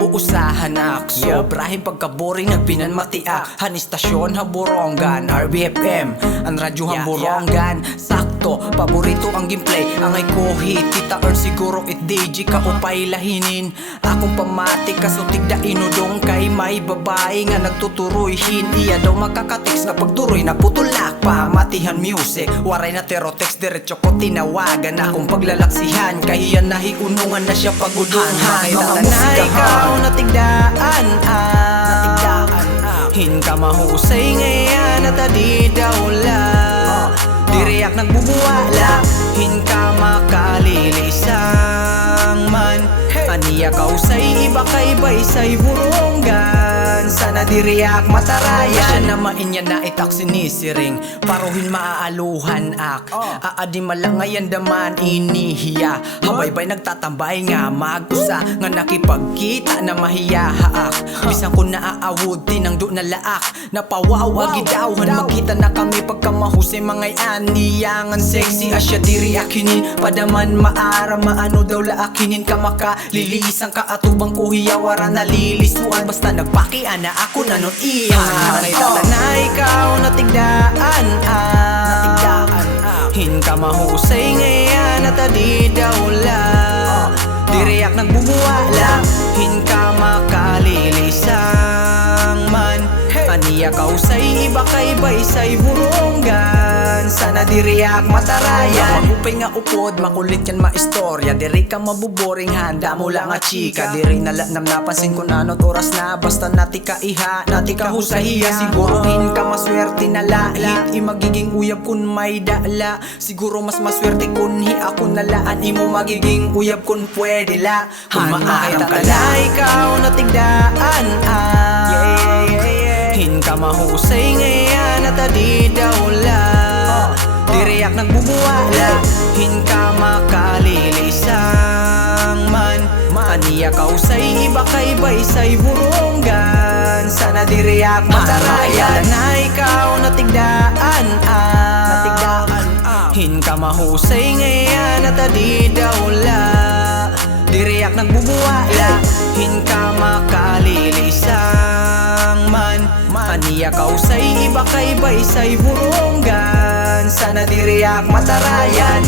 Uusahan ak sobrahin pagkaboring nagpinanmatiak. Han istasyon haborongan RBFM ang radyo haborongan. Sakto, paborito ang gameplay ang ay kohit. Kita earn siguro it DJ ka upay lahinin. Akong pamati kasutig da inudong kay may babae nga nagtuturoyhin. Iya daw makakateks kapag turoy na putulak. Pamatihan music, waray na terotext diretso ko tinawagan. Akong paglalaksihan kahiyan nahiunungan na siya pagudungan. Mga na ikaw natigdaan hin ka mahusay ngayon at adi daw la. Diriyak nagbubuwala hin ka makalilisang man. Aniya kausay iba kay baysay burunggan. Sana diriyak matarayan. Siya na mainya na itak sinisiring paruhin maaaluhan ak. Aadi malangayan daman inihiya. Habaybay nagtatambay nga mag-usa. Nga nakipagkita na mahiyahaak. Bisan ko naaawod tinang do na laak. Napawawagi dawhan magkita na kami pagka mahusay mangay aniyangan sexy asya diriyak hinin. Padaman maara maano daw laakinin ka maka lilisan ka atubang kuhiyawara nalilisuan. Basta nagpakian na ako na nun iyan. Nakita na ikaw natigdaan hin ka mahusay ngayon at adi daw la. Diriyak nagbubuwala hin ka makalilisang man. Aniya kausay iba kay baysay burunggan. Sana diriyak matarayan. Magupay nga upod makulit yan maistorya. Diri ka mabuboring handa mo lang nga chika. Diri nalanam napansin ko nanot oras na. Basta nati ka iha, nati ka husahiya. Sigurohin ka maswerte na lahit. Magiging uyab kun may dala. Siguro mas maswerte kun hi ako nalaan. Imo magiging uyab kun pwede la. Humaarang ka na ikaw natigdaan hin ka mahusay ngayon at adi daw la. Diriyak nagbubuwala hin ka makalilisang man. Aniya kausay iba kay baysay burunggan. Sana diriyak matarayan. Na ikaw natigdaan hin ka mahusay ngayon at adi daw la. Diriyak nagbubuwala hin ka makalilisang man. Aniya kausay iba kay baysay burunggan. Sana diriyak matarayan.